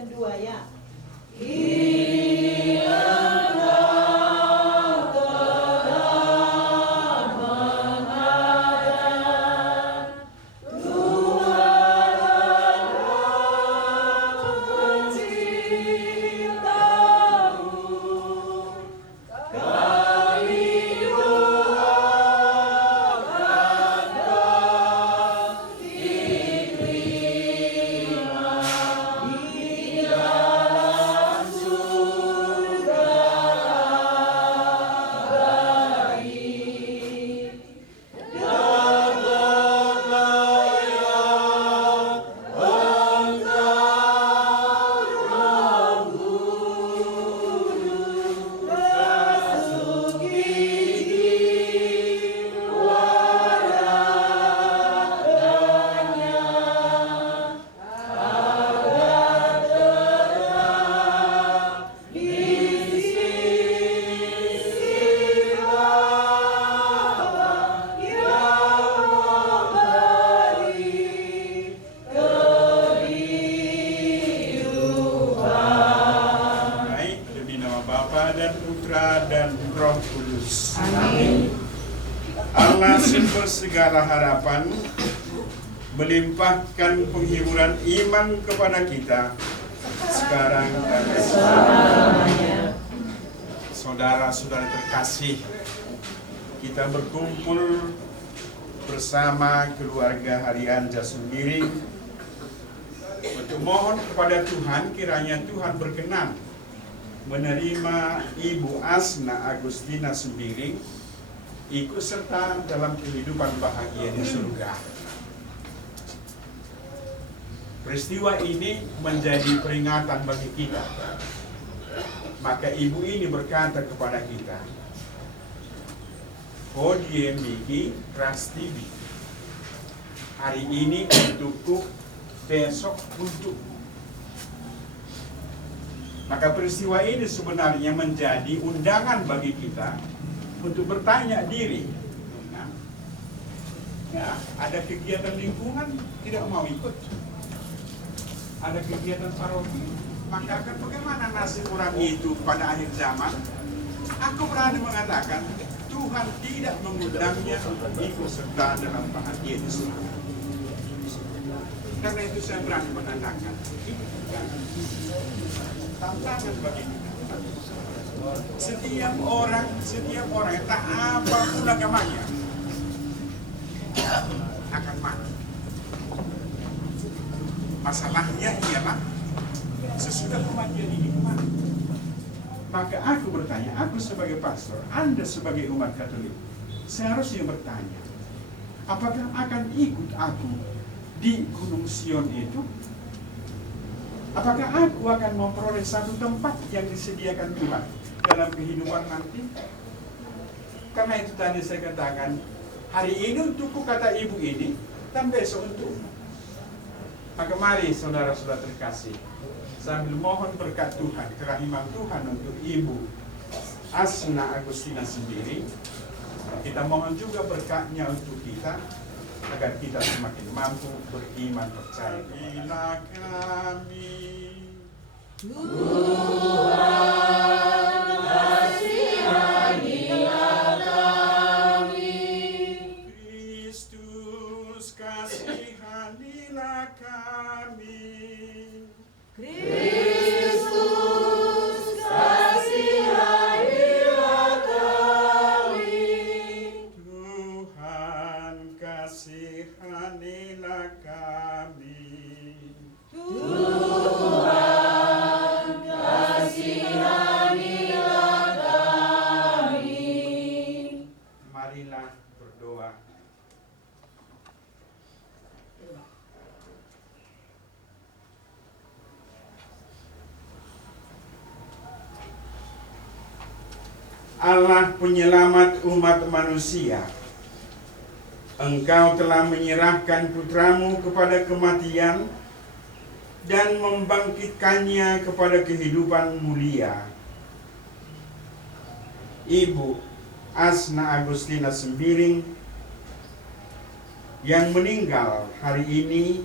yang dua ya. Segala harapan melimpahkan penghiburan iman kepada kita sekarang dan selamanya. Saudara-saudara terkasih, kita berkumpul bersama keluarga harian Sembiring untuk mohon kepada Tuhan kiranya Tuhan berkenan menerima Ibu Asna Agustina Sembiring ikut serta dalam kehidupan bahagia di surga. Peristiwa ini menjadi peringatan bagi kita. Maka ibu ini berkata kepada kita, "Hodie miki prastibi. Hari ini untukku, besok untukmu." Maka peristiwa ini sebenarnya menjadi undangan bagi kita untuk bertanya diri. Nah, ya, ada kegiatan lingkungan tidak mau ikut, ada kegiatan paroki, maka akan bagaimana nasib orang itu pada akhir zaman? Aku berani mengatakan Tuhan tidak mengundangnya untuk ikut serta dalam bahagia di surga. Karena itu saya berani mengatakan itu tantangan bagi kita. Setiap orang tak apapun agamanya akan mati. Masalahnya ialah sesudah kematian ini kemana? Maka aku bertanya, aku sebagai pastor, Anda sebagai umat Katolik, seharusnya bertanya, apakah akan ikut aku di Gunung Sion itu? Apakah aku akan memperoleh satu tempat yang disediakan Tuhan dalam kehidupan nanti? Karena itu tadi saya katakan, hari ini untukku kata ibu ini, dan besok untukmu. Maka mari saudara-saudara terkasih, sambil mohon berkat Tuhan, kerahiman Tuhan untuk Ibu Asna Agustina Sembiring, kita mohon juga berkatnya untuk kita, agar kita semakin mampu beriman percaya. Bila kami Tuhan kasihanilah kami, Kristus kasihanilah kami, Kristus kasihanilah kami, Tuhan kasihanilah kami, Tuhan kasihanilah kami. Marilah berdoa. Allah penyelamat umat manusia, Engkau telah menyerahkan putramu kepada kematian dan membangkitkannya kepada kehidupan mulia. Ibu Asna Agustina Sembiring yang meninggal hari ini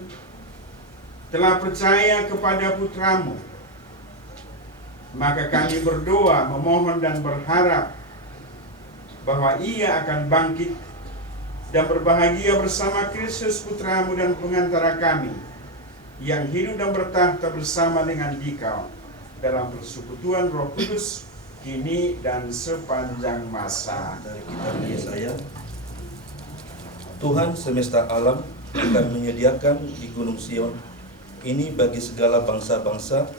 telah percaya kepada putramu, maka kami berdoa, memohon dan berharap bahwa ia akan bangkit dan berbahagia bersama Kristus putramu dan pengantara kami, yang hidup dan bertahta bersama dengan Dikau dalam persekutuan Roh Kudus, kini dan sepanjang masa. Dari kitab Yesaya, Tuhan semesta alam akan menyediakan di Gunung Sion ini bagi segala bangsa-bangsa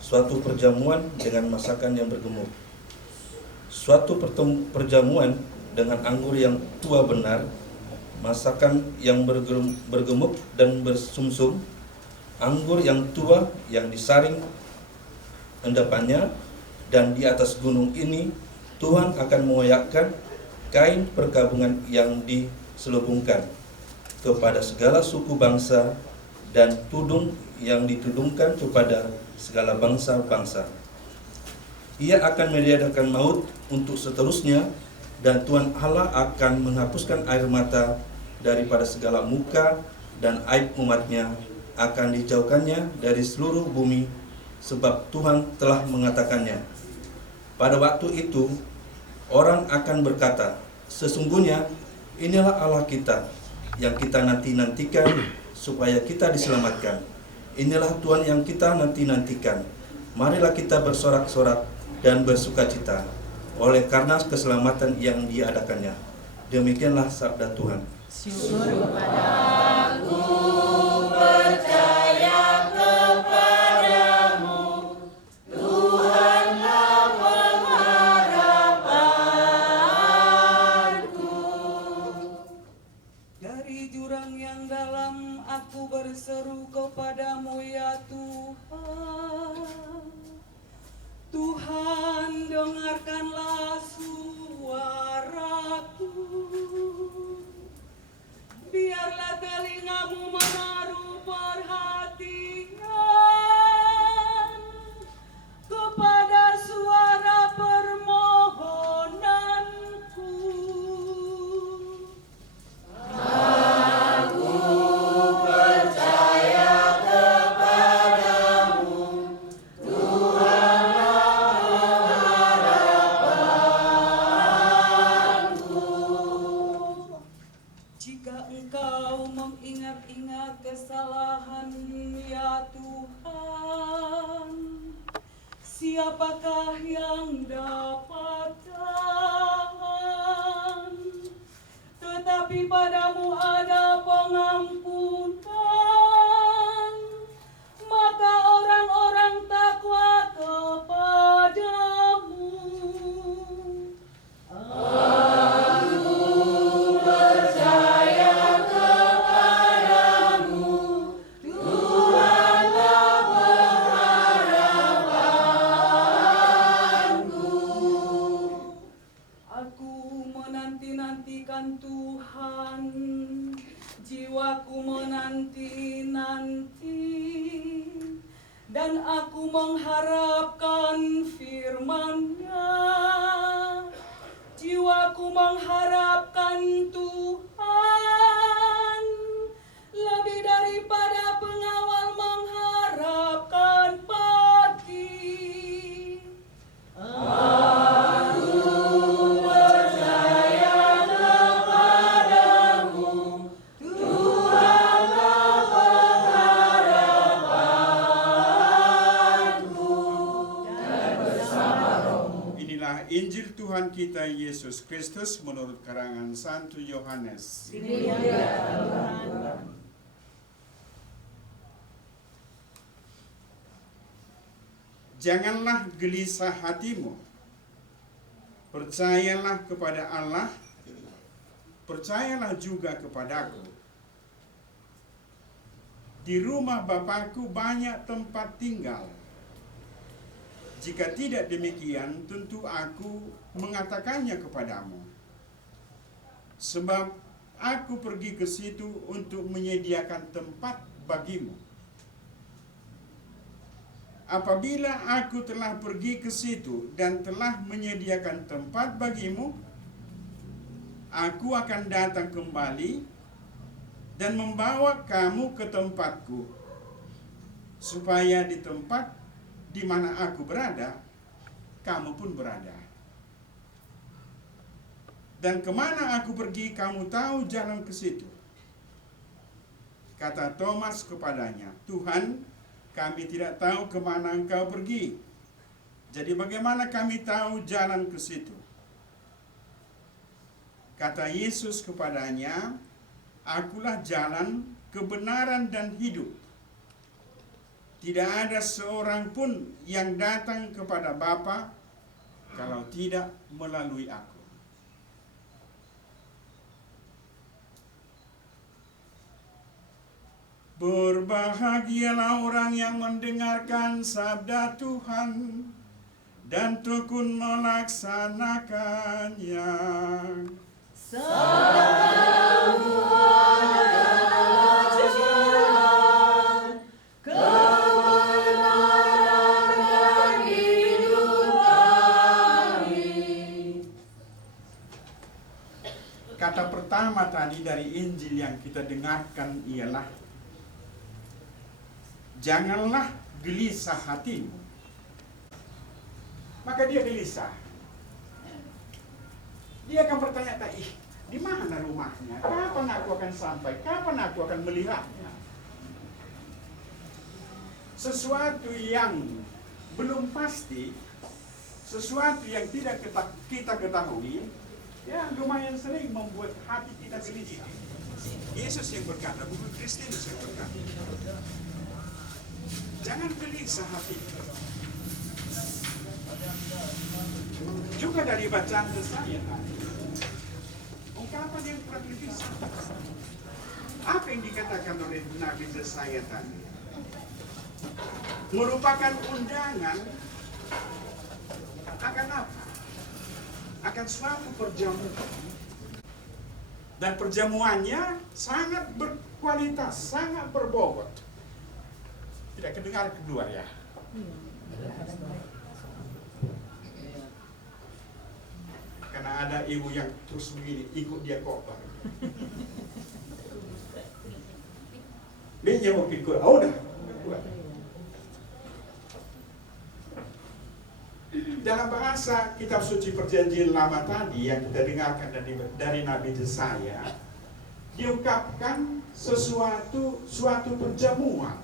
suatu perjamuan dengan masakan yang bergemuk, suatu perjamuan dengan anggur yang tua benar, masakan yang bergemuk dan bersumsum, anggur yang tua yang disaring endapannya. Dan di atas gunung ini Tuhan akan mengoyakkan kain perkabungan yang diselubungkan kepada segala suku bangsa, dan tudung yang ditudungkan kepada segala bangsa-bangsa. Ia akan meniadakan maut untuk seterusnya, dan Tuhan Allah akan menghapuskan air mata daripada segala muka, dan aib umatnya akan dijauhkannya dari seluruh bumi, sebab Tuhan telah mengatakannya. Pada waktu itu, orang akan berkata, sesungguhnya inilah Allah kita, yang kita nanti-nantikan supaya kita diselamatkan. Inilah Tuhan yang kita nanti-nantikan. Marilah kita bersorak-sorak dan bersukacita oleh karena keselamatan yang diadakannya. Demikianlah sabda Tuhan. Syukur kepadaku, percaya kepadamu, Tuhanlah pengharapanku. Dari jurang yang dalam aku berseru kepadamu ya Tuhan. Tuhan, dengarkanlah suaraku. Biarlah telingamu menaruh perhatian kepada suara permohonanku. Aku percaya kepadamu, Tuhanlah pengharapanku. Jika engkau mengingat-ingat kesalahan ya Tuhan, siapakah yang dapat tahan? Tetapi padamu ada pengampunan, maka orang-orang takwa kepadamu. Aku percaya kepadamu, Tuhanlah pengharapanku. Aku menanti-nantikan Tuhan, jiwaku menanti-nanti, dan aku mengharapkan firman-Nya. Jiwaku mengharapkan Tuhan, lebih daripada pengawal mengharapkan pagi. Aku percaya kepadamu, Tuhanlah pengharapanku. Dan bersama Roh-Mu. Inilah Injil Tuhan kita Yesus Kristus menurut karangan Santo Yohanes. Dimuliakan Tuhan. Janganlah gelisah hatimu. Percayalah kepada Allah, percayalah juga kepadaku. Di rumah Bapakku banyak tempat tinggal. Jika tidak demikian, tentu aku mengatakannya kepadamu. Sebab aku pergi ke situ untuk menyediakan tempat bagimu. Apabila aku telah pergi ke situ dan telah menyediakan tempat bagimu, aku akan datang kembali dan membawa kamu ke tempatku, supaya di tempat di mana aku berada, kamu pun berada. Dan kemana aku pergi, kamu tahu jalan ke situ. Kata Thomas kepadanya, Tuhan, kami tidak tahu kemana engkau pergi. Jadi bagaimana kami tahu jalan ke situ? Kata Yesus kepadanya, akulah jalan, kebenaran dan hidup. Tidak ada seorang pun yang datang kepada Bapa kalau tidak melalui aku. Berbahagialah orang yang mendengarkan sabda Tuhan dan tekun melaksanakannya. Kata pertama tadi dari Injil yang kita dengarkan ialah, janganlah gelisah hatimu. Maka dia gelisah. Dia akan bertanya, di mana rumahnya? Kapan aku akan sampai? Kapan aku akan melihatnya? Sesuatu yang belum pasti, sesuatu yang tidak kita ketahui, ya lumayan sering membuat hati kita gelisah. Yesus yang berkata, bukan Kristus yang berkata. Jangan gelisah hati. Juga dari bacaan saya tadi, ungkapan yang kurang gelisah. Apa yang dikatakan oleh Nabi Yesaya tadi? Merupakan undangan akan apa? Akan suatu perjamuan. Dan perjamuannya sangat berkualitas, sangat berbobot. Tidak kedengar kedua ya. Karena ada ibu yang terus begini, ikut dia khotbah. Dia mau pikir, udah. Dalam bahasa kitab suci perjanjian lama tadi yang kita dengarkan dari Nabi Yesaya, diungkapkan suatu perjamuan.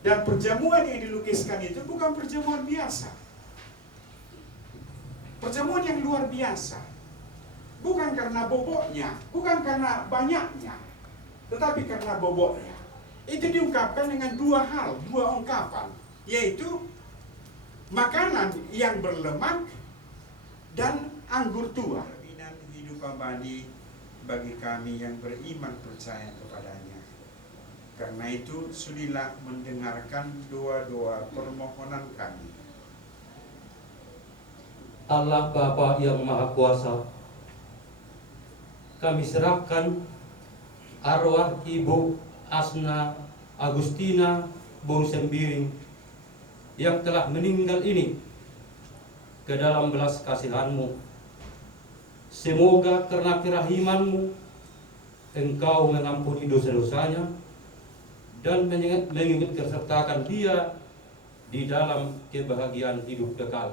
Dan perjamuan yang dilukiskan itu bukan perjamuan biasa. Perjamuan yang luar biasa. Bukan karena bobotnya, bukan karena banyaknya, tetapi karena bobotnya. Itu diungkapkan dengan dua hal, dua ungkapan, yaitu makanan yang berlemak dan anggur tua. Jaminan hidup abadi bagi kami yang beriman percaya kepadanya. Karena itu sudilah mendengarkan doa-doa permohonan kami. Allah Bapa yang Maha Kuasa, kami serahkan arwah Ibu Asna Agustina Bung Sembiring yang telah meninggal ini ke dalam belas kasihan-Mu. Semoga karena kerahiman-Mu Engkau mengampuni dosa-dosanya dan mengikut sertakan dia di dalam kebahagiaan hidup kekal.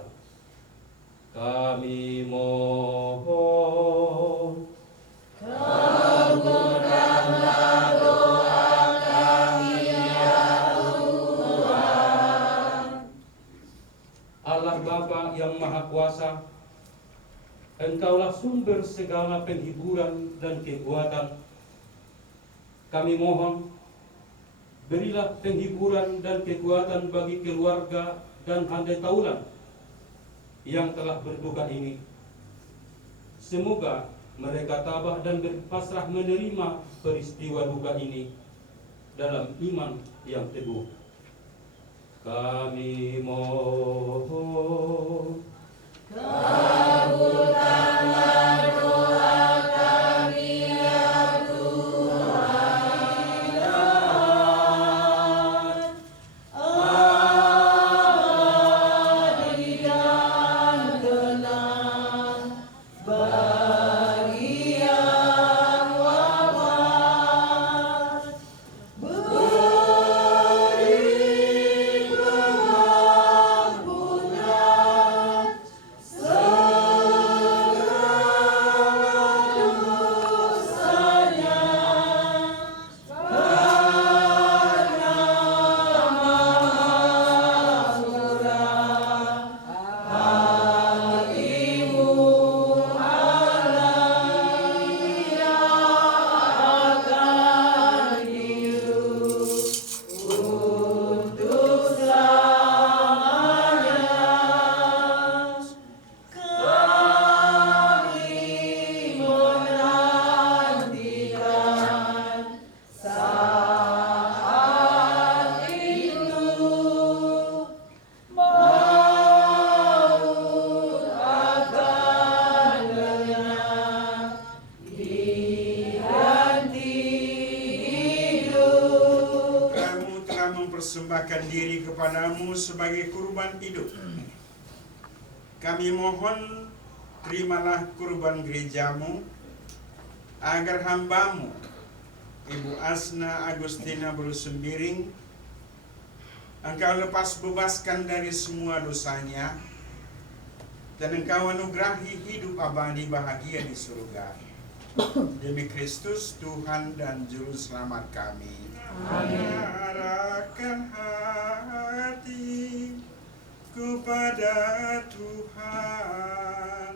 Kami mohon, kabulkanlah doa kami ya Tuhan. Allah Bapa yang Maha Kuasa, Engkaulah sumber segala penghiburan dan kekuatan. Kami mohon, berilah penghiburan dan kekuatan bagi keluarga dan handai taulan yang telah berduka ini. Semoga mereka tabah dan berpasrah menerima peristiwa duka ini dalam iman yang teguh. Kami mohon, Kabulkanlah doa kami ya Tuhan. Adil dan tenang bagi yang wafat, berilah menyerahkan diri kepadamu sebagai kurban hidup. Kami mohon terimalah kurban gerejamu, agar hambamu Ibu Asna Agustina Berusembiring Engkau lepas bebaskan dari semua dosanya, dan Engkau anugerahi hidup abadi bahagia di surga. Demi Kristus Tuhan dan Juru Selamat kami. Arahkan hati kepada Tuhan.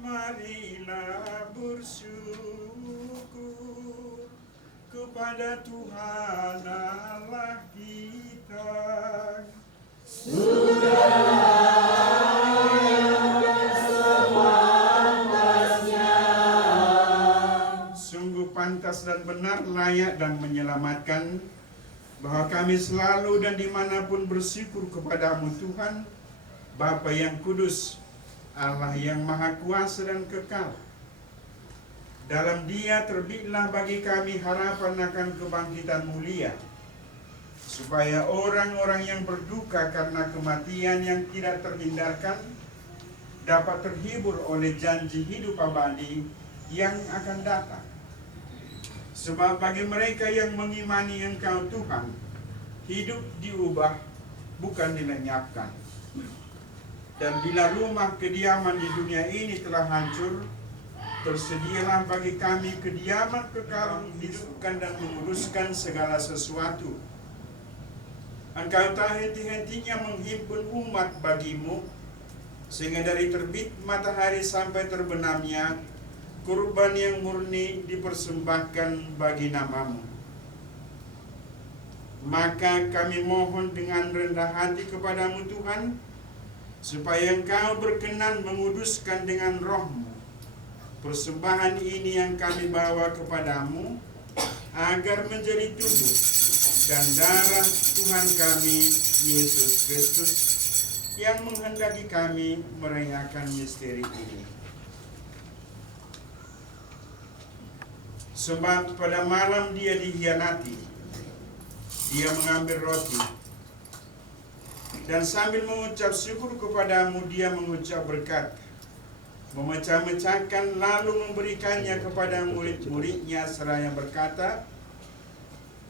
Marilah bersyukur kepada Tuhan Allah kita. Sungguh pantas dan benar, layak dan menyelamatkan, bahwa kami selalu dan dimanapun bersyukur kepadamu Tuhan, Bapa yang kudus, Allah yang maha kuasa dan kekal. Dalam Dia terbitlah bagi kami harapan akan kebangkitan mulia, supaya orang-orang yang berduka karena kematian yang tidak terhindarkan dapat terhibur oleh janji hidup abadi yang akan datang. Sebab bagi mereka yang mengimani Engkau Tuhan, hidup diubah, bukan dilenyapkan. Dan bila rumah kediaman di dunia ini telah hancur, tersedialah bagi kami kediaman kekal, menghidupkan dan menguruskan segala sesuatu. Engkau tak henti-hentinya menghimpun umat bagimu, sehingga dari terbit matahari sampai terbenamnya, kurban yang murni dipersembahkan bagi namamu. Maka kami mohon dengan rendah hati kepadamu Tuhan, supaya Engkau berkenan menguduskan dengan roh-Mu persembahan ini yang kami bawa kepadamu, agar menjadi tubuh dan darah Tuhan kami Yesus Kristus, yang menghendaki kami merayakan misteri ini. Sebab pada malam Dia dihianati, Dia mengambil roti, dan sambil mengucap syukur kepadamu, Dia mengucap berkat, memecah-mecahkan, lalu memberikannya kepada murid-muridnya seraya berkata,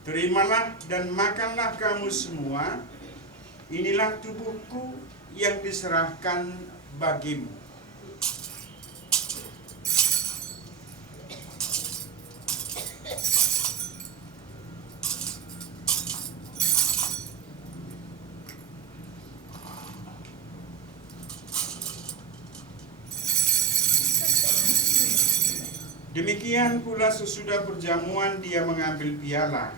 terimalah dan makanlah kamu semua, inilah tubuhku yang diserahkan bagimu. Demikian pula sesudah perjamuan Dia mengambil piala,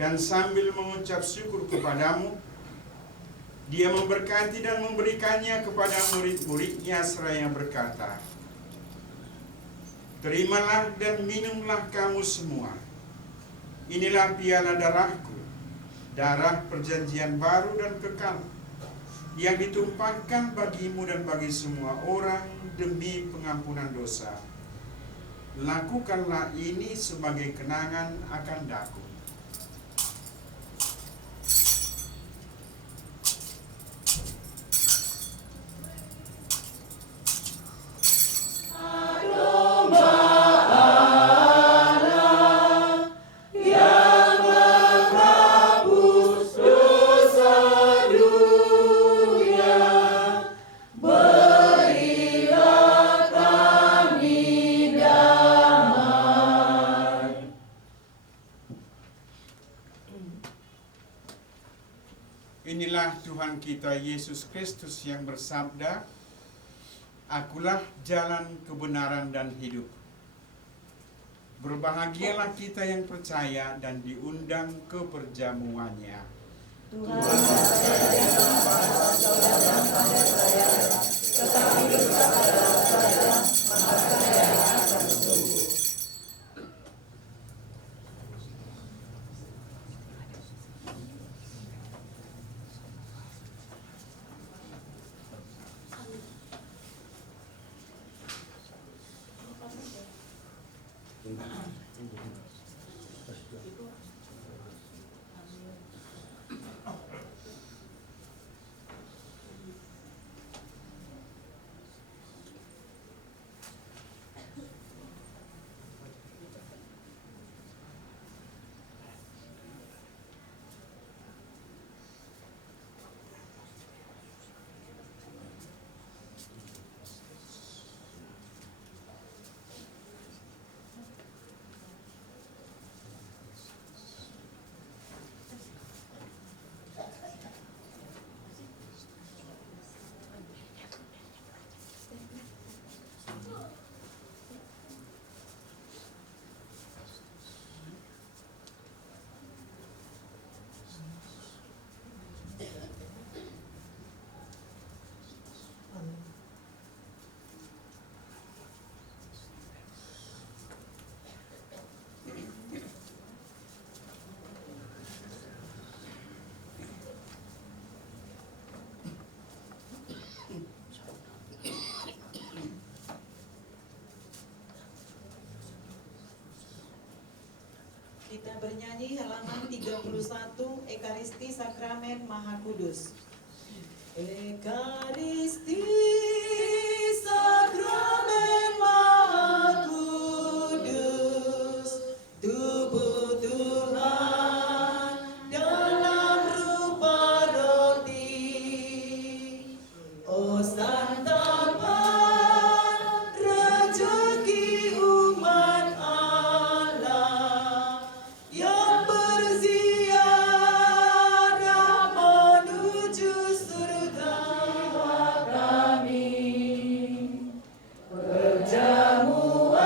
dan sambil mengucap syukur kepadamu, Dia memberkati dan memberikannya kepada murid-muridnya seraya berkata, terimalah dan minumlah kamu semua, inilah piala darahku, darah perjanjian baru dan kekal, yang ditumpahkan bagimu dan bagi semua orang demi pengampunan dosa. Lakukanlah ini sebagai kenangan akan daku. Inilah Tuhan kita Yesus Kristus yang bersabda, Akulah jalan, kebenaran, dan hidup. Berbahagialah kita yang percaya dan diundang ke perjamuannya. Tuhan saja pada saya, tetapi kepada saya, maka saya akan sembuh. Kita bernyanyi halaman 31, Ekaristi Sakramen Maha Kudus. Ekaristi Sakramen Maha Kudus, tubuh Tuhan dalam rupa roti. Oh santapan rezeki umat Allah yang berziarah menuju surga kami. Perjamuan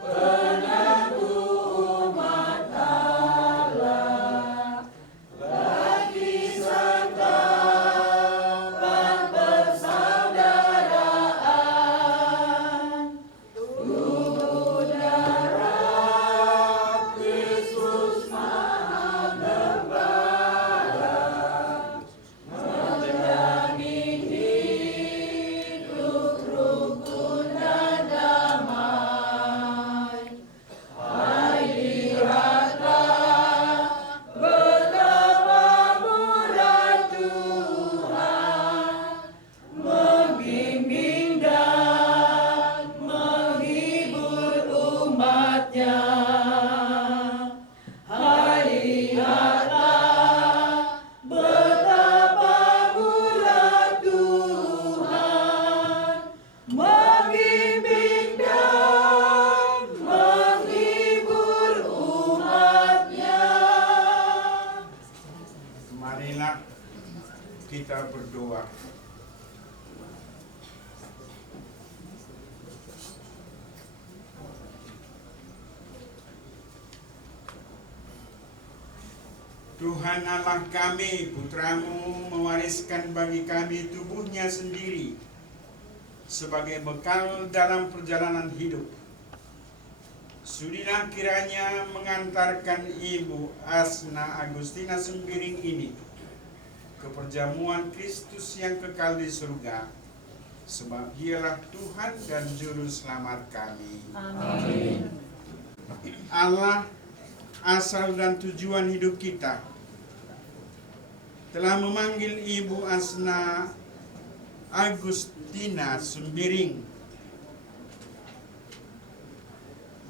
penanggu umat Allah bagi santapan persaudaraan. Tubuh darah Kristus Maha Gembala menjamin hidup rukun dan damai. Hai lihatlah betapa murah Tuhan membimbing dan menghibur umatnya. Hai lihatlah betapa murah Tuhan membimbing dan menghibur umatnya. Marilah kita berdoa. Tuhan Allah kami, Putramu mewariskan bagi kami tubuhnya sendiri sebagai bekal dalam perjalanan hidup. Sudilah kiranya mengantarkan Ibu Asna Agustina Sembiring ini ke perjamuan Kristus yang kekal di surga, sebab dialah Tuhan dan Juru Selamat kami. Amin. Allah, asal dan tujuan hidup kita, telah memanggil Ibu Asna Agustina Sembiring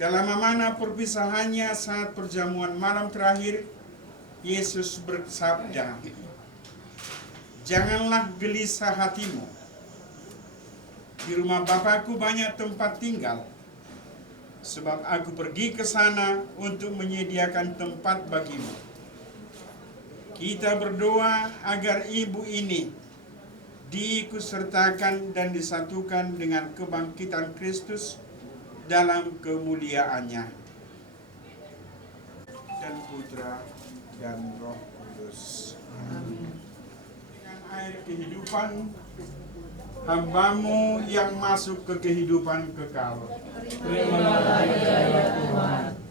dalam amanah perpisahannya saat perjamuan malam terakhir. Yesus bersabda, "Janganlah gelisah hatimu. Di rumah Bapakku banyak tempat tinggal. Sebab aku pergi ke sana untuk menyediakan tempat bagimu." Kita berdoa agar ibu ini diikutsertakan dan disatukan dengan kebangkitan Kristus dalam kemuliaannya. Dan Putra dan Roh Kudus. Dengan air kehidupan, hamba-Mu yang masuk ke kehidupan kekal. Terimalah ia ya Tuhan.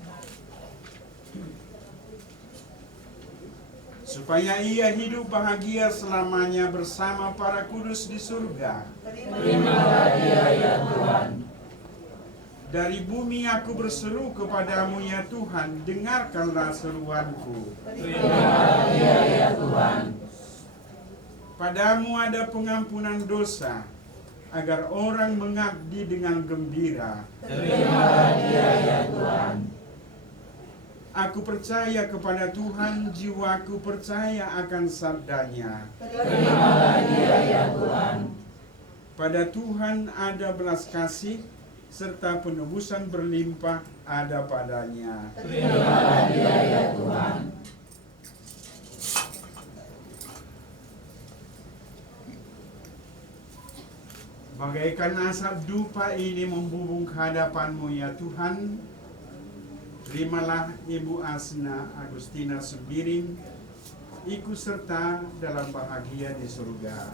Supaya ia hidup bahagia selamanya bersama para kudus di surga. Terimalah ia ya Tuhan. Dari bumi aku berseru kepadamu ya Tuhan, dengarkanlah seruanku. Terimalah ia ya Tuhan. Padamu ada pengampunan dosa, agar orang mengabdi dengan gembira. Terimalah ia ya Tuhan. Aku percaya kepada Tuhan, jiwaku percaya akan sabdanya. Terimalah ia ya Tuhan. Pada Tuhan ada belas kasih, serta penebusan berlimpah ada padanya. Terimalah ia ya Tuhan. Bagaikan asap dupa ini membubung ke hadapan-Mu ya Tuhan, terimalah Ibu Asna Agustina Sembiring ikut serta dalam bahagia di surga.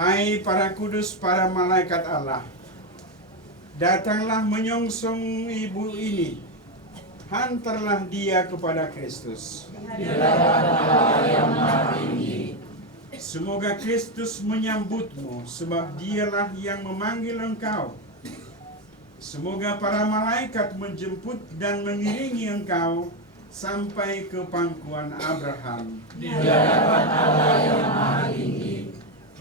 Hai para kudus, para malaikat Allah, Datanglah menyongsong ibu ini, hantarlah dia kepada Kristus. Semoga Kristus menyambutmu, sebab dialah yang memanggil engkau. Semoga para malaikat menjemput dan mengiringi engkau sampai ke pangkuan Abraham. Di hadapan Allah yang Maha Tinggi.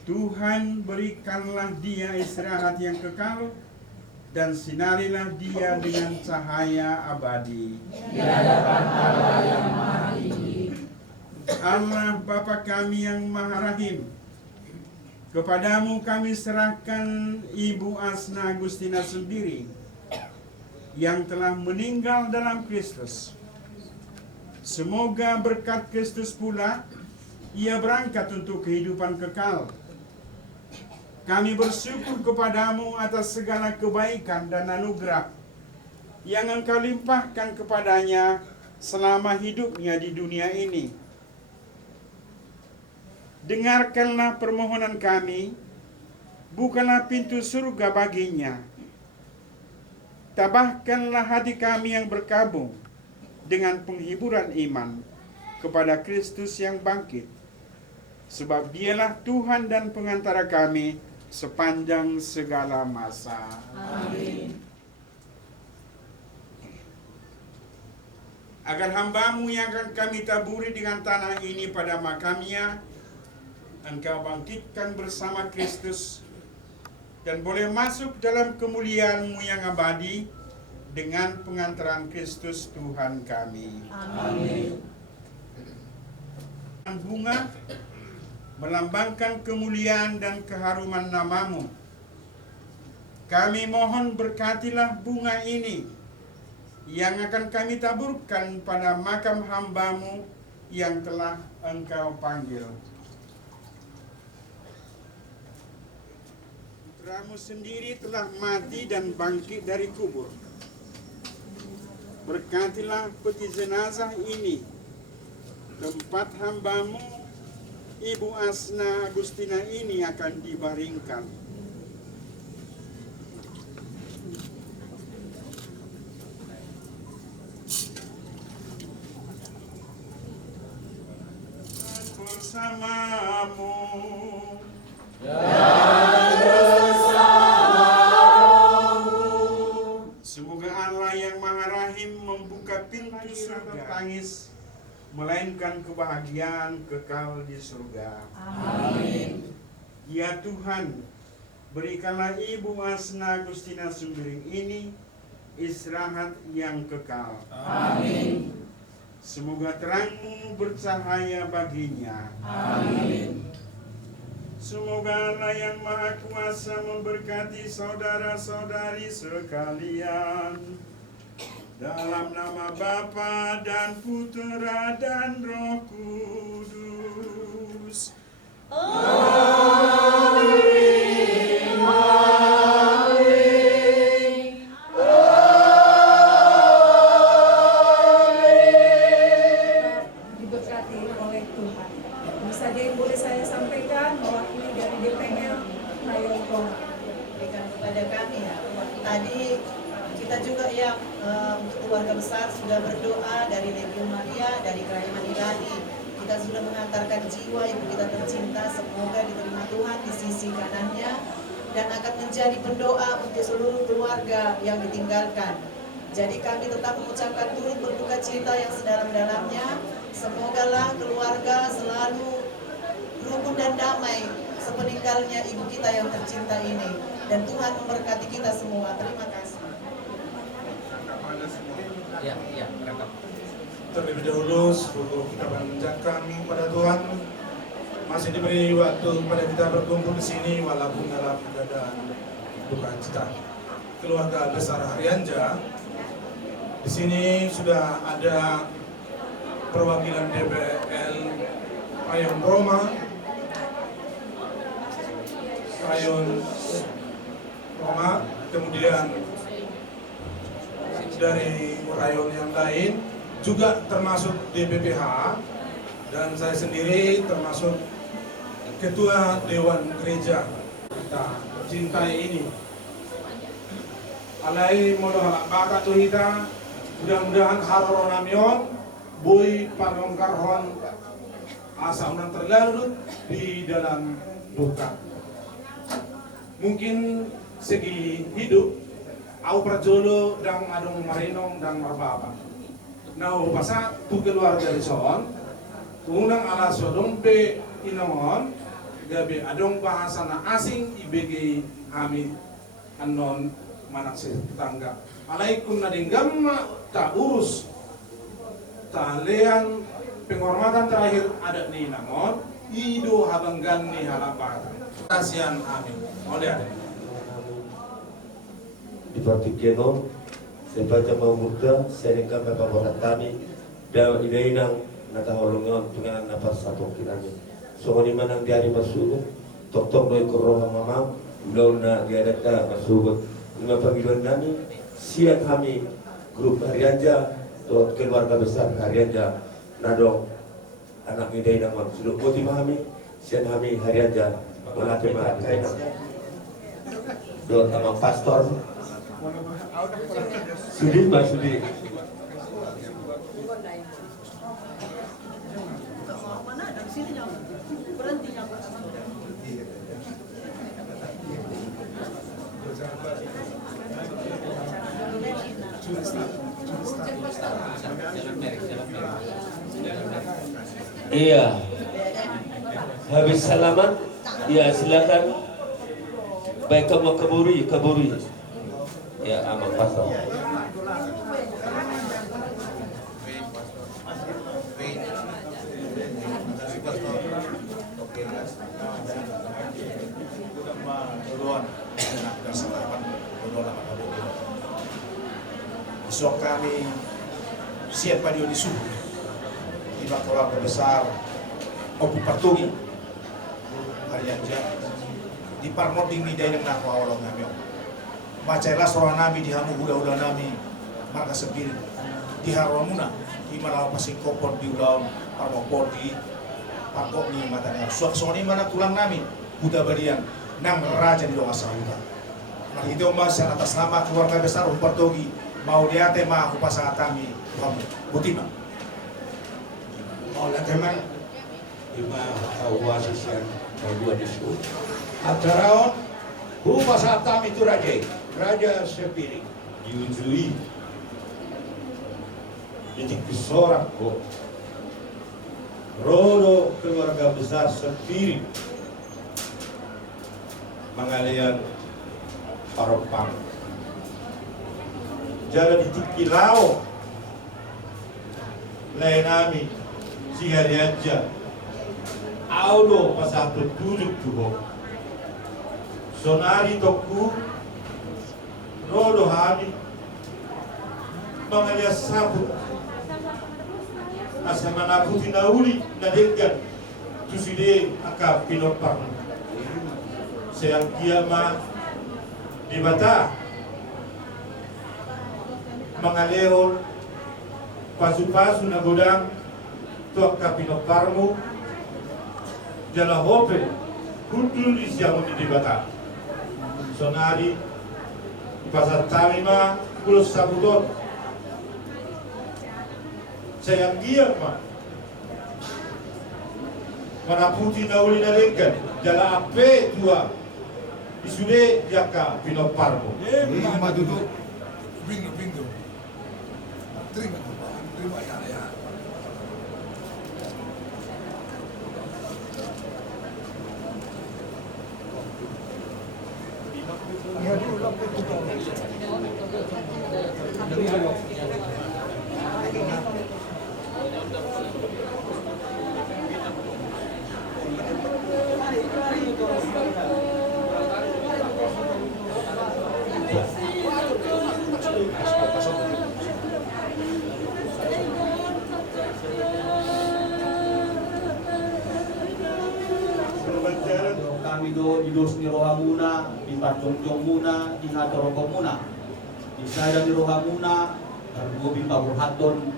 Tuhan, berikanlah dia istirahat yang kekal, dan sinarilah dia dengan cahaya abadi. Di hadapan Allah yang Maha Tinggi. Allah Bapa kami yang Maha Rahim, kepadamu kami serahkan Ibu Asna Agustina sendiri yang telah meninggal dalam Kristus. Semoga berkat Kristus pula ia berangkat untuk kehidupan kekal. Kami bersyukur kepadamu atas segala kebaikan dan anugerah yang Engkau limpahkan kepadanya selama hidupnya di dunia ini. Dengarkanlah permohonan kami, bukalah pintu surga baginya. Tabahkanlah hati kami yang berkabung dengan penghiburan iman kepada Kristus yang bangkit, sebab dialah Tuhan dan pengantara kami sepanjang segala masa. Amin. Agar hamba-Mu yang akan kami taburi dengan tanah ini pada makamnya, Engkau bangkitkan bersama Kristus dan boleh masuk dalam kemuliaan-Mu yang abadi dengan pengantaran Kristus Tuhan kami. Amin. Bunga melambangkan kemuliaan dan keharuman nama-Mu. Kami mohon berkatilah bunga ini yang akan kami taburkan pada makam hamba-Mu yang telah Engkau panggil. Putra-Mu sendiri telah mati dan bangkit dari kubur. Berkatilah peti jenazah ini, tempat hamba-Mu Ibu Asna Agustina ini akan dibaringkan. Bersamamu semoga Allah yang Maha Rahim membuka pintu surga tangis, melainkan kebahagiaan kekal di surga. Amin. Ya Tuhan, berikanlah Ibu Asna Agustina Sumbiring ini istirahat yang kekal. Amin. Semoga terang-Mu bercahaya baginya. Amin. Semoga Allah yang Maha Kuasa memberkati saudara-saudari sekalian. Dalam nama Bapa dan Putera dan Roh Kudus. Diberkati oleh Tuhan. Ini saja yang boleh saya sampaikan, mewakili dari DPL Rayon Roma. Berikan kepada kami ya. Tadi kita juga yang untuk keluarga besar sudah berdoa dari Legiun Maria, dari Kerajaan Ilahi. Kita sudah mengantarkan jiwa ibu kita tercinta, semoga diterima Tuhan di sisi kanannya dan akan menjadi pendoa untuk seluruh keluarga yang ditinggalkan. Jadi kami tetap mengucapkan turut berduka cita yang sedalam-dalamnya. Semogalah keluarga selalu rukun dan damai sepeninggalnya ibu kita yang tercinta ini. Dan Tuhan memberkati kita semua. Terima kasih. Terlebih dahulu sebelum kita panjatkan pada Tuhan, masih diberi waktu kepada kita berkumpul di sini walaupun dalam keadaan duka cita. Keluarga besar Haryanja, di sini sudah ada perwakilan DPL Rayon Roma, Rayon Roma, kemudian dari rayon yang lain, juga termasuk DPPH, dan saya sendiri termasuk Ketua Dewan Gereja kita cintai ini. alai modo halak baka tu hita mudah-mudahan haroro namion boy panongkarhon asa unang terlarut di dalam duka. Mungkin segi hidup au perjolo dan adong marinong dan marbaba. Nah, pasa tu keluar dari son, unang ala sodompe inongon, gabe adong bahasa na asing ibegi kami anon manak tetangga. Alaikum nadinggamma tak urus talian penghormatan terakhir adat ni namon ido habanggan ni halapatan. Kasihan amin. Oleh ada. Di Partikeno, sebaca mengurda, sehingga bapak kami dan idainang natahulungan dengan nafas satu kiranya. So ni manang diari masuk, tok doi koroha mamang, ulau na diadata masuk. Lima panggilan kami, siang kami grup Harianja, atau keluarga besar Harianja, nadong anak idainang sudah putih kami, siang kami Harianja, melatih kainang. Doa sama pastor. Sudi Mbak Sudi. Iya. Habis salaman, ya silakan. Baik kamu kaburi. Ya, aman pasal. Besok kami siap pada di subuh di keluarga besar Opu Partungi Harianja di parmoding ni dainang nakwa awalong kami macailah seorang nami di hamu udah nami marga sepil di haramuna di mana pasing kopor di udaun parmopor di parkok ni matanya suak-suak ni mana tulang nami udah barian nang raja di doa sahuta nah itu masa atas nama keluarga besar Opu Partungi mau dia tema pasangan kami kamu butima oleh teman lima awasisian dua disu ataraon pasangan kami itu raja sepiring diujui jadi kesorak kok rodo keluarga besar sepiring mengalian paropang jalan di Tikilao lain nami si Harianja audo pasatu tujuk tuho sonari toku rodo hami mangalia sabut asama nabuti nauli nadegan tuside aka pinopang sayang kiama di bata mangaleon pasu-pasu na godang tuak kapinoparmo jala hope kudul isiamu di bata sonari pasar tamima kulus sabuton sayang dia ma manaputi na uli na lenggan jala ape tua isude jaka pinoparmo Mama duduk bingo terima ya kami do di dos ni rohamuna di pacongjong muna di ngatorokok muna di sada ni rohamuna tergobi paburhaton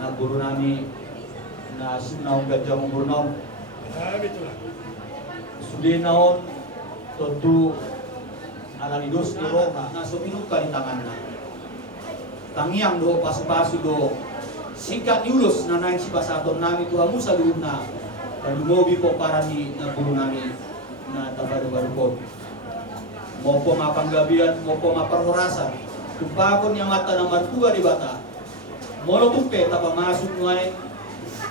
na guru nami na sunaw gajah alanidos ni roha na suminuka di tanganna. Tangiang do pasu-pasu do sikat niulos na naing si pasaton nami Tuhan Musa luhut na dan lumobi po para ni na puluh nami na tabado-bado mopo mapanggabian mopo maperhorasan tupakon yang mata na martua di bata molo tumpe tapa masuk ngai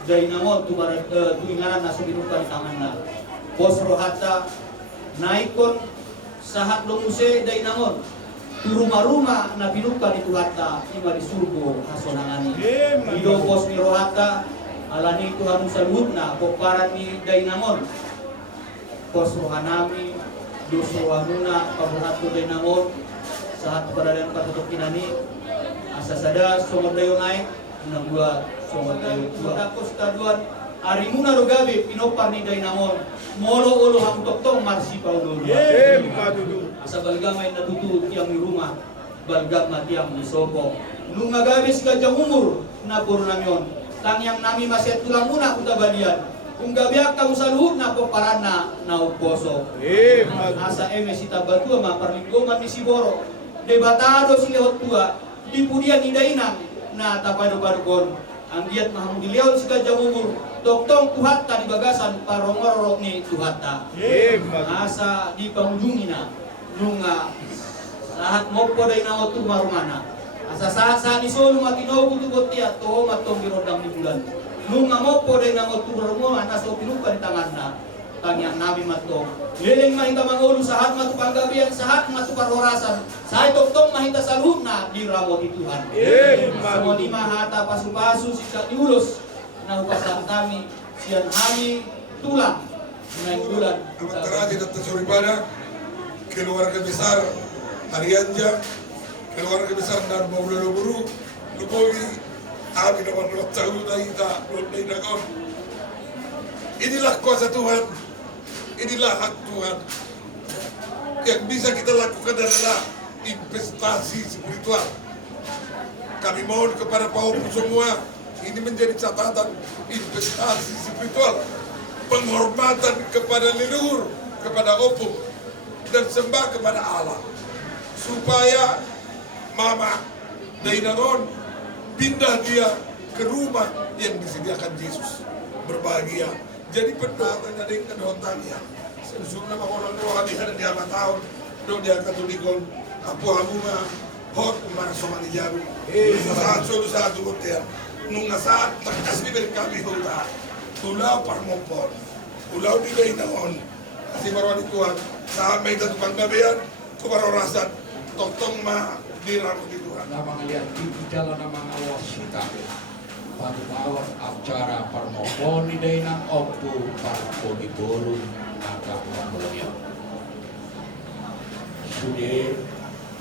dari namon tuingaran na suminuka di tanganna pos rohata naikon sahat lomuse dari namon rumah-rumah na pinuka di Tuhata ima di surgo hasonangani ido pos ni rohata alani Tuhan Musa luhutna poparan ni dainamon pos rohanami dos rohanuna pabuhatu dainamon saat keberadaan patutuk kinani asa sada somod dayo naik unang dua somod dayo dua takos kaduan arimuna rogabe pinopar ni dainamon molo ulo hang toktong marsi paulo asa balgamay natutu tiang di rumah balgam na tiang di sopo nung nagabis ka jang umur na puro namyon tangyang nami masyat tulang muna kutabalian kung gabiak ka usaluhut na po parana na uposo asa si tabatua maparlinggoman ni Siboro debatado si lehot tua di pudian ni dainang na tapado-padokon ang diat mahamudiliaw si kajang umur doktong Tuhatta di bagasan parongorok ni Tuhatta asa di pangujungi na nunga saat mopo day na otu marumana asa saat ni solo matinobu tu botia to matong girodang di bulan nunga mopo day na otu marumana asa pinuka di tanganna tangyang nabi matong leleng mahita mangulu saat matu panggabian saat matu parhorasan saat toktong mahita saluhna di ramot di Tuhan semua lima hata pasu-pasu sisa diulus na upasan kami sian hari tulang naik bulan amat terhati dan tersoribana keluarga besar Arianja, keluarga besar Dharma Ululuburu, Lubowi, Abi Nawan Rotahu Daita, Rotainakon. Inilah kuasa Tuhan, inilah hak Tuhan. Yang bisa kita lakukan adalah investasi spiritual. Kami mohon kepada Pak Opu semua, ini menjadi catatan investasi spiritual. Penghormatan kepada leluhur, kepada Opu, dan sembah kepada Allah. Supaya Mama Dainangon pindah dia ke rumah yang disediakan Yesus berbahagia. Jadi pendatang ada yang kedontannya. Sensur nama orang rohani ada dia 4 tahun. Do dia katulikon apu hamuma hot umar somali jaru. Saat hotel. Nunga saat takas diberi kami hutan. Tulau parmopon. Tulau di Dainangon. Si marwani Tuhan. Sampai satu panggabean kebarorasan. Toktong ma dirangkut di Tuhan. Nama ngeliat di jalan nama ngawas kita. Pada bawah acara parmoponi dainang opu parponi boru naga pangolonya. Sudah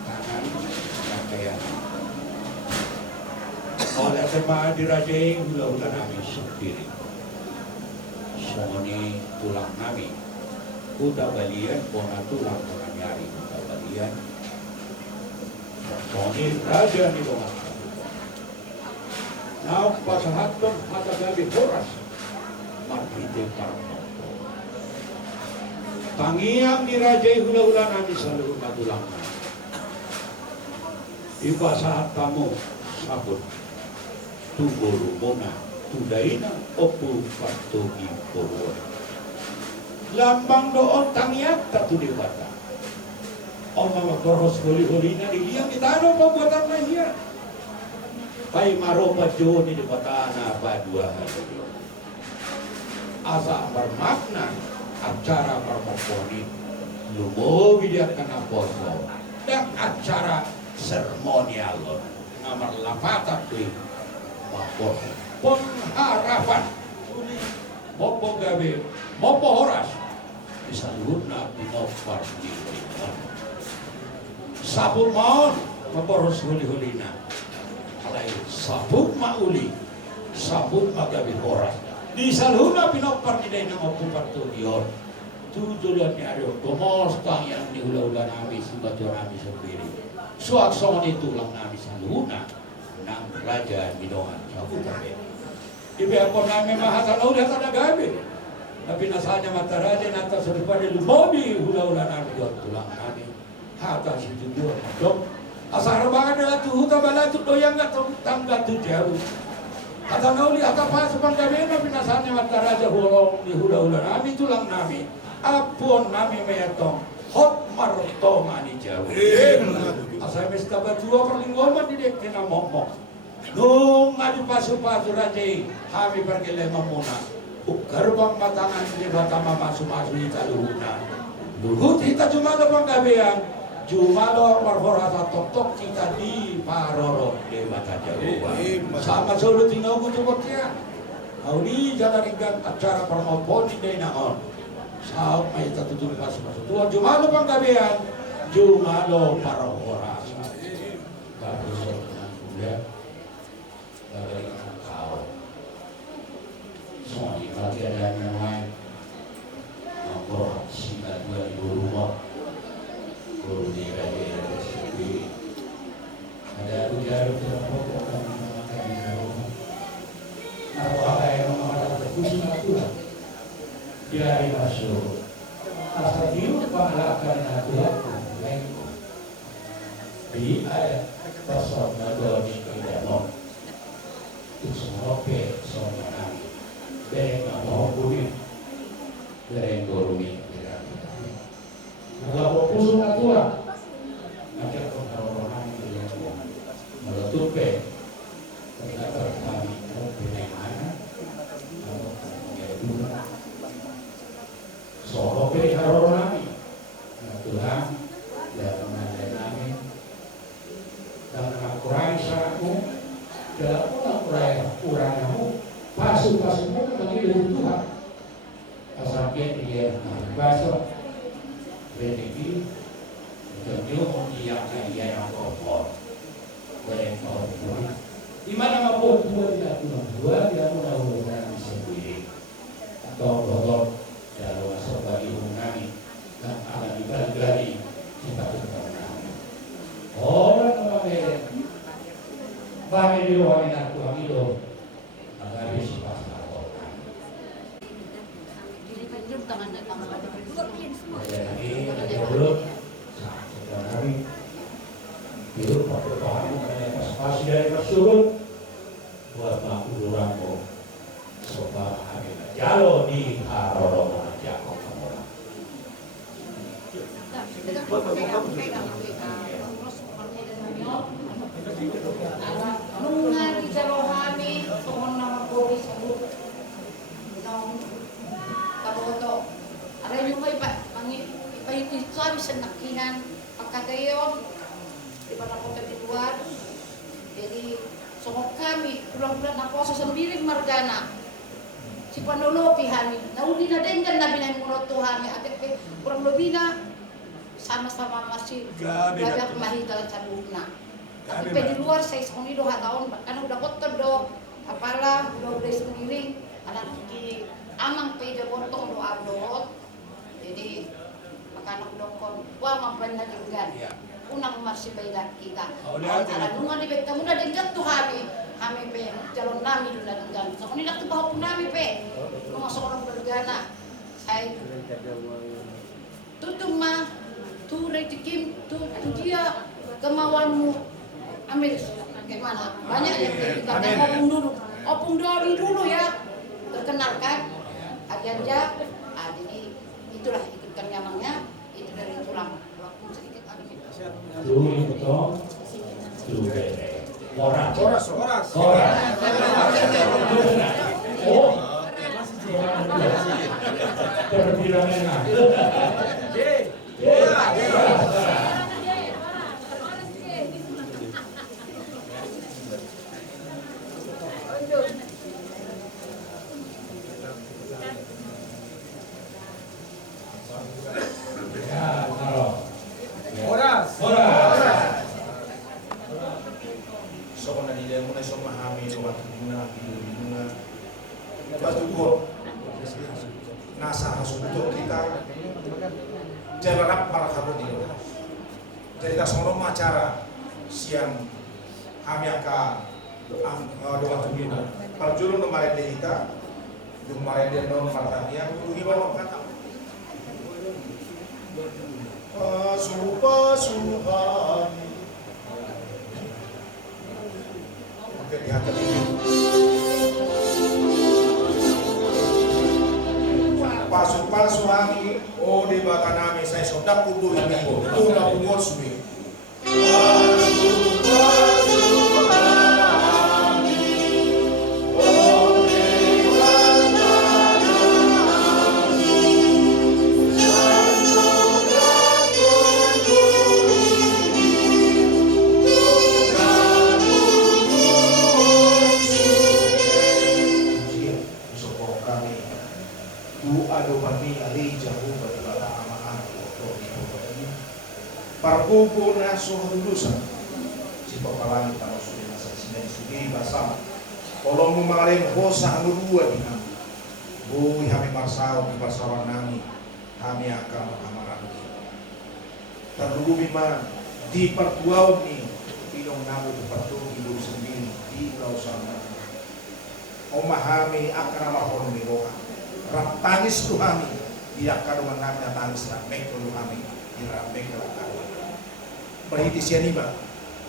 tangan nakaya. Oleh tema dirajai hula-hula nami sendiri. Somoni tulang nami. Udah balian pona tulang pona nyari udah balian. Somoni raja ni doang. Now pasahaton hata gabi horas marpite parmo. Tangiang dirajai hula-hula nami selalu matulang. Iba saat kamu sabut tuburu mona tudaina opu patugi purwon. Lambang doon tangiak tatu dewata. Allah makoros holi-holina diliang itano pembuatan mahia. Pai maropa joni di batana badua asa bermakna acara parmoponi lumowi dia kena poso dan acara seremonial nomor lapata kli mapor pengharapan mopo gabe mopo horas bisa luhutna pinopar di sabun maon maporos huli-hulina sabut mauli, sabut magabi horas. Di saluna pinopar di dalam opu partugion. Tujuan ni ario gomos tang yang diulah-ulah nami simbaco nami sendiri. Suak songon itu lang nami saluna nang raja minongan sabut tabe. Ibe ako nami mahasalaw lihat ada gabi. Tapi nasanya mata raja nata sedepan lumobi ulah-ulah nami tulang nami. Hata situ dua dok. Asal banget dengan tuh tabala tuh doyang nggak tangga tuh jauh. Kata nauli kata pas pangkabena pinasannya mata raja holong di hula-hula nami tulang nami. Apun nami meyatong hot marto mani jauh. Asal mesta batua perlinggoman di dek kena momok. Nung ngadu pasu-pasu raja kami pergi lema muna. Gerbang batangan di batama masu-masu kita luhuna. Luhut kita cuma lopang kabeang. Jumalo marhorasa tok-tok kita di paroro dewata Jawa. Sama solo tinogu cukupnya. Audi jalan ingkang acara permopon di Dainaon. Saat may tatutuloy masuk-masuk. Tuhan Jumalo panggabihan. Jumalo parhorasa. Kapusok ng kuya. Gagaling ang kao. So, ipagyalan naman. Ang porot sila dua di rumah. Guru di daerah sendiri ada ujar pokok dan makan di rumah. Apa yang mengatakan terkhusus Tuhan biari masuk asal diu panglakan Tuhan di ayat pasal 2 tidak mau itu semua pe semua dari mau bumi dari guru ini kalau fokus na Tuhan, nanti akan orang itu yang meletupi terdapat kami bagaimana soal orang kami, Tuhan dan menandai kami dan mengakurai syaratmu dalam mengakurai ukuranmu pasu-pasumu bagi Tuhan asalnya dia bahasa Berarti tentu dia yang kompor, di mana maupun dua tidak dua dia mudah-mudahan bisa berdiri atau botol dalam masuk bagi kami dan akan dibagi kita kami. Orang mengambil bagi di ruang itu kami itu agar bisa pasal. Jadi belum kami hidup pertukaran mengenai pasti dari surut buat mampu orangmu sebab kami jalo di Haroro Jakob nunga di jalo kami pohon nama kopi sebut kaboto ada yung may itu sabi sa nakinan pagkagayon di ba na di luar jadi sungguh kami bulan-bulan na po sa sambiring margana si Panolo pihami nauli na din kan nabi na muna Tuhan at kurang lebih na sama-sama masih grabe ako mahita sa luna tapi di luar saya sekali 2 tahun karena udah kotor do apala udah sendiri anak di amang pede bontong do abdot jadi makanak dokon wa mapanadinggan unang marsipayda kita ala nungan di beta muna dinggan to kami pe jalon nami dun dinggan so kanila to baho nami pe nung sobrang bergana ay tutuma turay tikim tu dia kemauanmu ambil gimana banyak yang kita opung dulu ya terkenal kan Arianja jadi itulah ikutkan nyamangnya itu dari tulang waktu sedikit Dulu betul, dulu Horas. Oh, terbilang enak. Nasa hasuto kita jalan para kabut itu. Jadi kita semua acara siang kami akan doa tunggu. Kalau juru kemarin kita, kemarin dia non partanya, gimana kata? pasuhan. Oke, lihat ini. Pasuhan oh di bata nami saya sodak kubu ini tuna pungot suwi. Parkuku na suhulusan si papalangit ang usulin na sa sinay basam kolong mo mga rin ho sa anudua di na buhi kami marsaw di barsawan nami kami akan amarang terlumi man di pertuaw ni pinong namu di pertuaw ibu sendiri di lau sana omahami akan amarang ni roha rap tangis tu kami di akan rumah nami na tangis na mekro kami di rambek kelakar perhiti sianiba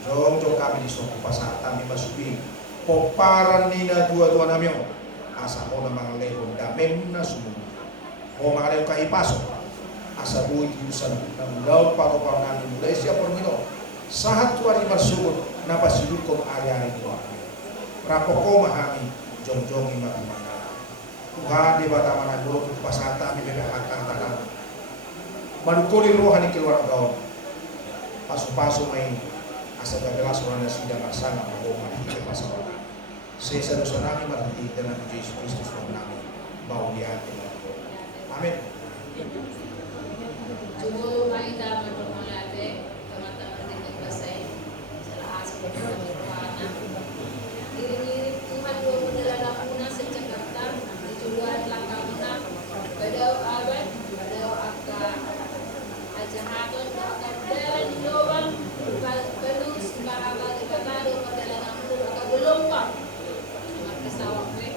jong kami di soko pasar kami masuki poparan nina dua namyo asa mo na mga lehon damem na sumunod o mga lehon kahipaso asa buhay tiusan ng laut paro-paro namin mulai siya pormino sahat tuwari marsugod na pasilud kong ari-ari niwa rapoko mahami jong imag-imag Tuhan di bata managulog pasar kami bebehakang tanang manukuli rohan ni keluar agaw paso-paso may asa gagalas orang na sidang arsana mahoma di pasawan. Sa dosa namin maratitan ng Jesus Kristus ng namin bawang di atin. Amen. Tubuh maida bermulade teman-teman di Pasai salah asal berwana. Diri-diri Tuhan dua mendalam puna sejakarta dijual lakamuna badau abad badau akka ajahatun akan dalan lobang balus bahaba dikatado padalan aku akan gelombang maka sawak we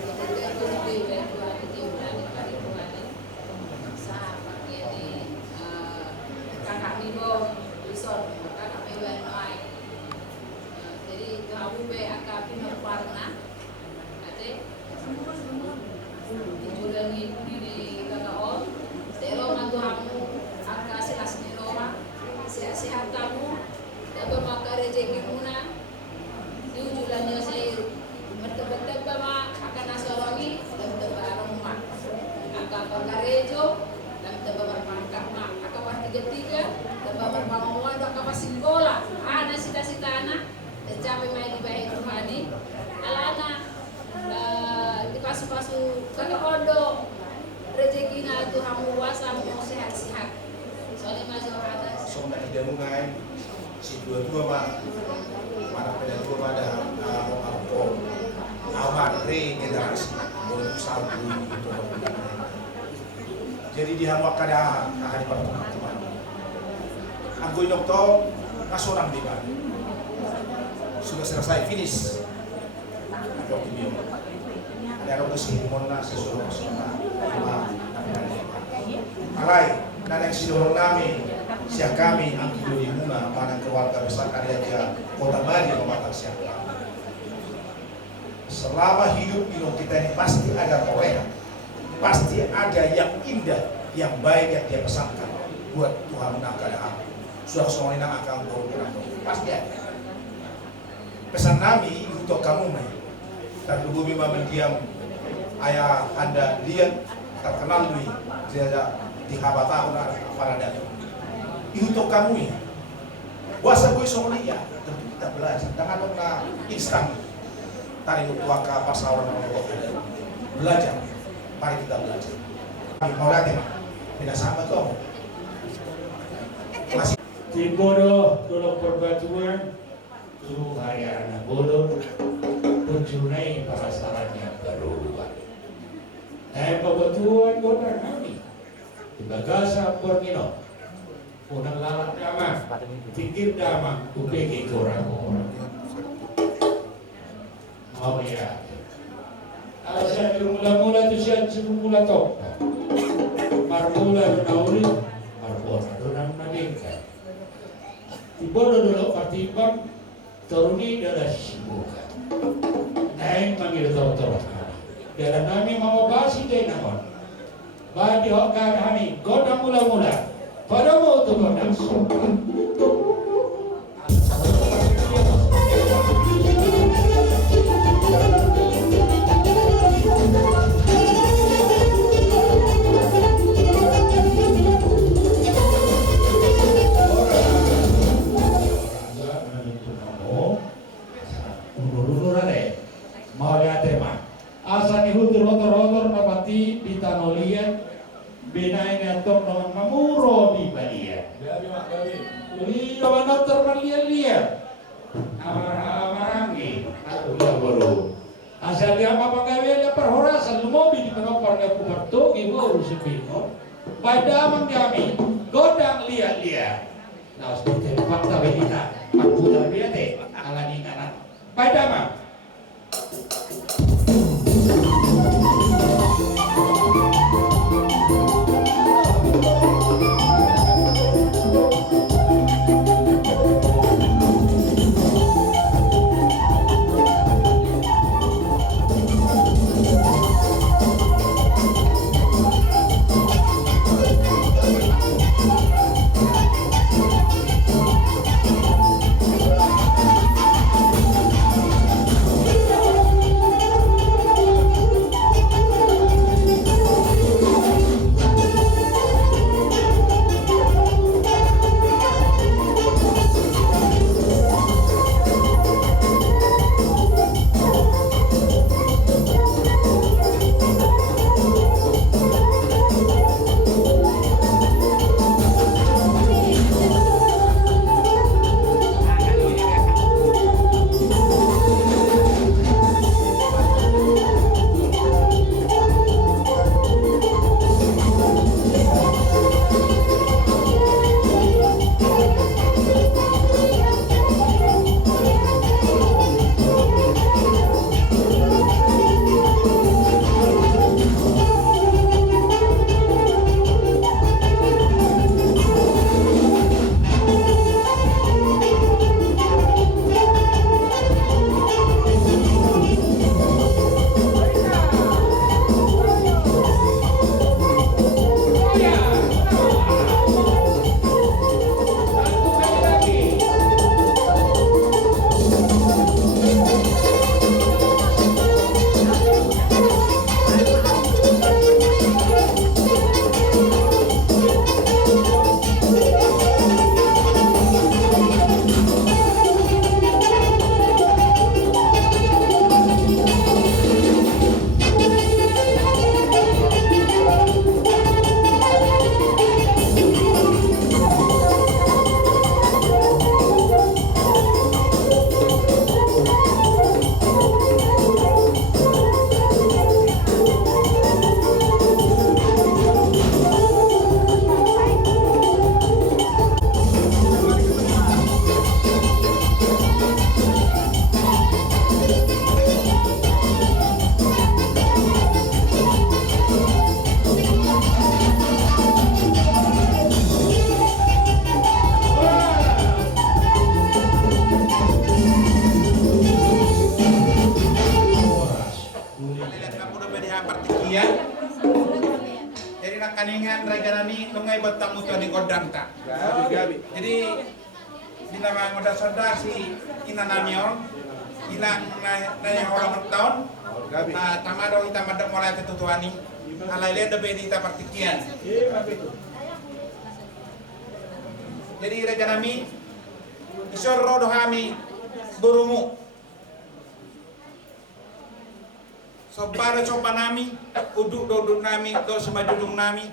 ketika itu diwe dua diulang kali kembali sahabat ini kakak mibo resort kakak mibo noai jadi kamu be akan pindah warna ate dijulangi di kakak om telo mantuhamu akan sehat ni Roma sehat kamu dapat makan rezeki muna diujulannya saya bertebet-tebet bama akan nasorongi dan tebak rumah akan penggarejo dan tebak berpangkat mak akan pas tiga tebak berpangamuan akan pas sekolah anak cita-cita anak tercapai main di baik Tuhani alana di pasu-pasu kakak ondo rezeki na Tuhan muasa mau sehat-sehat soalnya masuk atas Soalnya tidak mungai si dua-dua mah mana pada dua pada awal regenerasi untuk sabu itu jadi di hamwa kada hari pertemuan aku dokter nasional di Bali sudah selesai finish dokter bio ada orang kesimpulan sesuatu alai nanang sidorong namin siya kami ang Kiduli Muna manang keluarga besar Ariaja Kota Bali mematang siya selama hidup kita ini pasti ada toleran pasti ada yang indah yang baik yang dia pesankan buat Tuhan menangkada aku sudah semuanya akan bergerak pasti ada pesan nami untuk kamu mai dan dulu bima mendiam ayah anda lihat terkenal lui dia di habata para datu untuk kamu ya puasa gue soalnya tentu kita belajar dengan orang instan tadi waka pasawan belajar mari kita belajar mau lagi tidak sama kamu masih di bodoh dulu perbatuan tuh hari anak bodoh penjunai para sarannya berubah pembatuan bodoh kami di bagasa pormino unang lalak dama pikir dama upegi orang-orang mau ya saya mula-mula tu siya mula to marmula nauli bona donang nabengka. Tibodo dulu partibang toruni dada sibuka. Naik manggil toro-toro. Dada nami mau basi deh naon. Badi hokar hani godang mula-mula. Pada mau tu godang sopan. Asani hutur rotor-rotor napati pitanolian binain atok naman mamuro di balian. Uli naman notor malian-lian. Amarangi atau baru. Asal dia apa penggawean perhorasan lumobi di penopar ke kumarto ibu sepino. Pada menggami godang liat-liat. Nah, seperti fakta berita. Aku tak lihat ala inganan. Pada mah. kaningan raja nami nungai batang mutu di kodang ta. Jadi di nama ngoda sadar si ina namion ilang na orang tahun tamado ita madam mulai tetutuani alai le de ita partikian. Jadi raja nami isor rodo hami burumu sobara coba nami uduk doduk nami do semajudung nami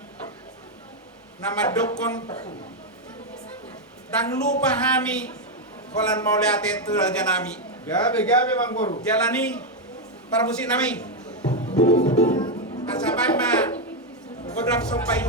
nama dokon dan lupa hami kolan mau lihat itu raja nami gabe bang guru jalani para musik nami asabai ma kodrak sampai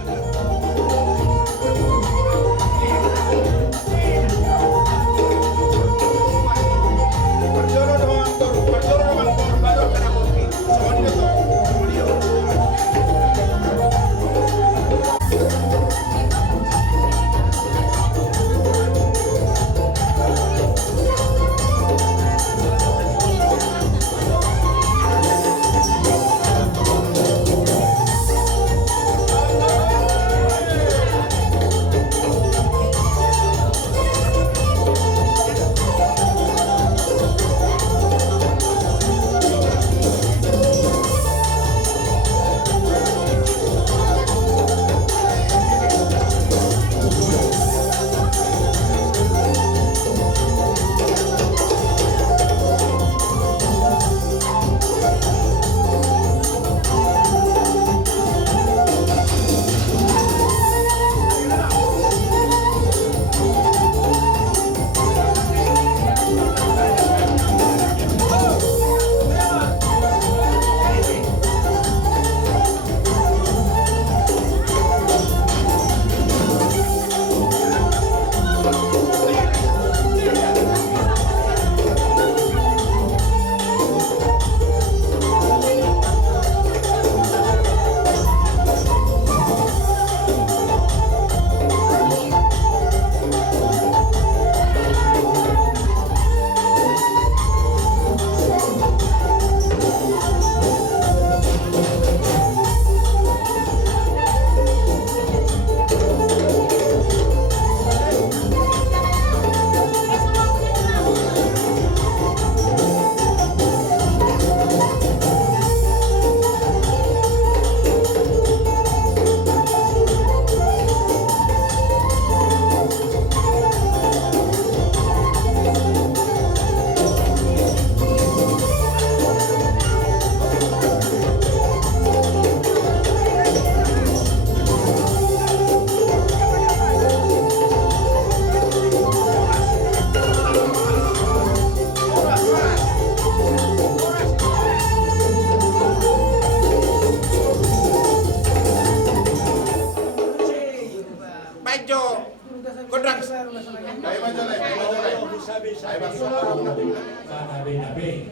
nabe-nabe.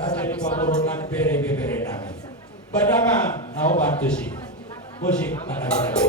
Rasa di pamurunan bere-bere nabe. Badama, nau bantu sih. Musik nabe-nabe.